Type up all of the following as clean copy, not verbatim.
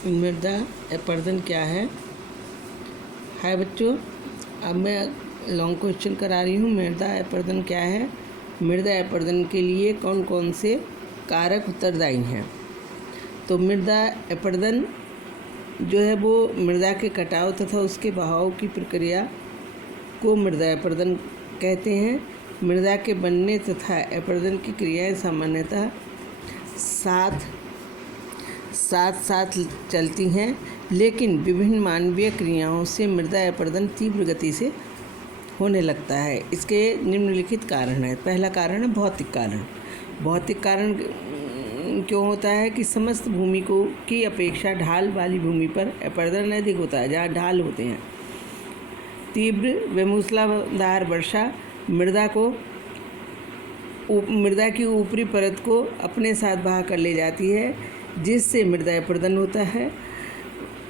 मृदा अपरदन क्या है? हाय बच्चों, अब मैं लॉन्ग क्वेश्चन करा रही हूँ। मृदा अपरदन क्या है? मृदा अपरदन के लिए कौन कौन से कारक उत्तरदायी हैं? तो मृदा अपरदन जो है वो मृदा के कटाव तथा उसके बहाव की प्रक्रिया को मृदा अपरदन कहते हैं। मृदा के बनने तथा अपरदन की क्रियाएं सामान्यतः साथ चलती हैं, लेकिन विभिन्न मानवीय क्रियाओं से मृदा अपरदन तीव्र गति से होने लगता है। इसके निम्नलिखित कारण हैं। पहला कारण है भौतिक कारण। भौतिक कारण क्यों होता है कि समस्त भूमि की अपेक्षा ढाल वाली भूमि पर अपरदन अधिक होता है, जहाँ ढाल होते हैं। तीव्र व मूसलाधार वर्षा मृदा की ऊपरी परत को अपने साथ बहा कर ले जाती है, जिससे मृदा अपरदन होता है।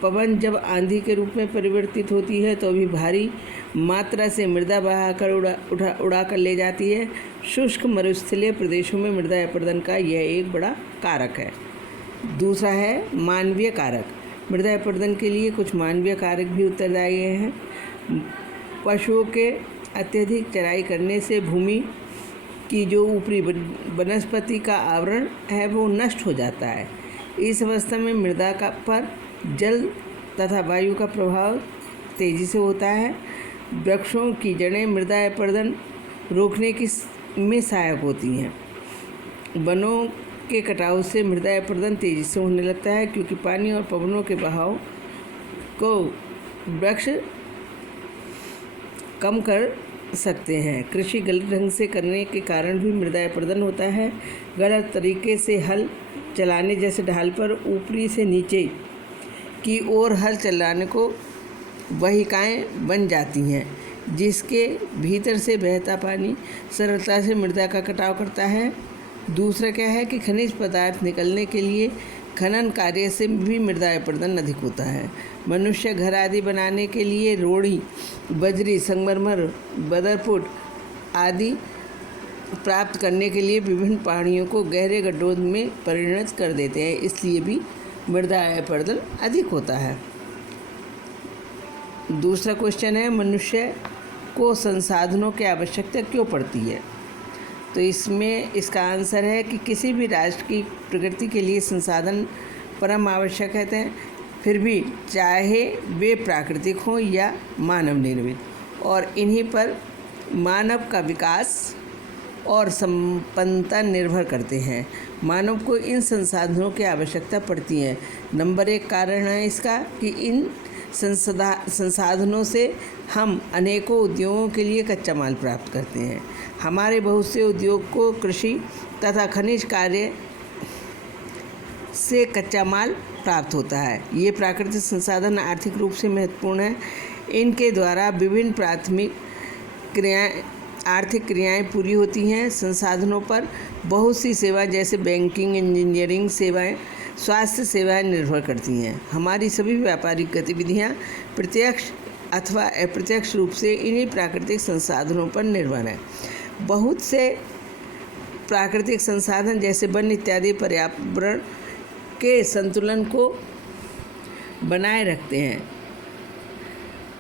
पवन जब आंधी के रूप में परिवर्तित होती है तो भी भारी मात्रा से मृदा बहाकर उड़ा कर ले जाती है। शुष्क मरुस्थलीय प्रदेशों में मृदा अपरदन का यह एक बड़ा कारक है। दूसरा है मानवीय कारक। मृदा अपरदन के लिए कुछ मानवीय कारक भी उत्तरदायी हैं। पशुओं के अत्यधिक चराई करने से भूमि की जो ऊपरी वनस्पति का आवरण है वो नष्ट हो जाता है। इस अवस्था में मृदा पर जल तथा वायु का प्रभाव तेजी से होता है। वृक्षों की जड़ें मृदा अपरदन रोकने में सहायक होती हैं। वनों के कटाव से मृदा अपरदन तेजी से होने लगता है, क्योंकि पानी और पवनों के बहाव को वृक्ष कम कर सकते हैं। कृषि गलत ढंग से करने के कारण भी मृदा अपरदन होता है। गलत तरीके से हल चलाने, जैसे ढाल पर ऊपरी से नीचे की ओर हल चलाने को वाहिकाएं बन जाती हैं, जिसके भीतर से बहता पानी सरलता से मृदा का कटाव करता है। दूसरा क्या है कि खनिज पदार्थ निकलने के लिए खनन कार्य से भी मृदा अपरदन अधिक होता है। मनुष्य घर आदि बनाने के लिए रोड़ी, बजरी, संगमरमर, बदरपुट आदि प्राप्त करने के लिए विभिन्न पहाड़ियों को गहरे गड्ढों में परिणत कर देते हैं, इसलिए भी मृदा अपरदन अधिक होता है। दूसरा क्वेश्चन है, मनुष्य को संसाधनों की आवश्यकता क्यों पड़ती है? तो इसमें इसका आंसर है कि किसी भी राष्ट्र की प्रगति के लिए संसाधन परम आवश्यक हैं, फिर भी चाहे वे प्राकृतिक हों या मानव निर्मित, और इन्हीं पर मानव का विकास और संपन्नता निर्भर करते हैं। मानव को इन संसाधनों की आवश्यकता पड़ती है। नंबर 1 कारण है इसका कि इन संसाधनों से हम अनेकों उद्योगों के लिए कच्चा माल प्राप्त करते हैं। हमारे बहुत से उद्योग को कृषि तथा खनिज कार्य से कच्चा माल प्राप्त होता है। ये प्राकृतिक संसाधन आर्थिक रूप से महत्वपूर्ण है। इनके द्वारा विभिन्न प्राथमिक आर्थिक क्रियाएं पूरी होती हैं। संसाधनों पर बहुत सी सेवाएं जैसे बैंकिंग, इंजीनियरिंग सेवाएं, स्वास्थ्य सेवाएं निर्भर करती हैं। हमारी सभी व्यापारिक गतिविधियां प्रत्यक्ष अथवा अप्रत्यक्ष रूप से इन्हीं प्राकृतिक संसाधनों पर निर्भर हैं। बहुत से प्राकृतिक संसाधन जैसे वन इत्यादि पर्यावरण के संतुलन को बनाए रखते हैं।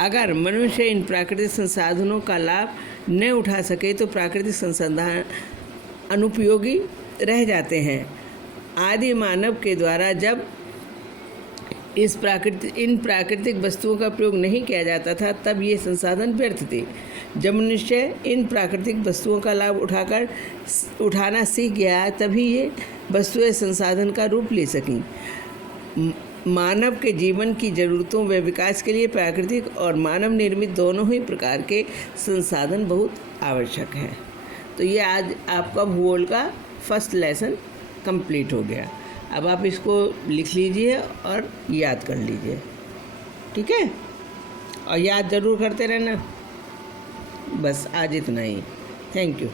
अगर मनुष्य इन प्राकृतिक संसाधनों का लाभ न उठा सके तो प्राकृतिक संसाधन अनुपयोगी रह जाते हैं। आदि मानव के द्वारा जब इन प्राकृतिक वस्तुओं का प्रयोग नहीं किया जाता था, तब ये संसाधन व्यर्थ थे। जब मनुष्य इन प्राकृतिक वस्तुओं का लाभ उठाना सीख गया, तभी ये वस्तुएं संसाधन का रूप ले सकीं। मानव के जीवन की ज़रूरतों व विकास के लिए प्राकृतिक और मानव निर्मित दोनों ही प्रकार के संसाधन बहुत आवश्यक हैं। तो ये आज आपका भूगोल का फर्स्ट लेसन कंप्लीट हो गया। अब आप इसको लिख लीजिए और याद कर लीजिए, ठीक है? और याद ज़रूर करते रहना। बस आज इतना ही। Thank you.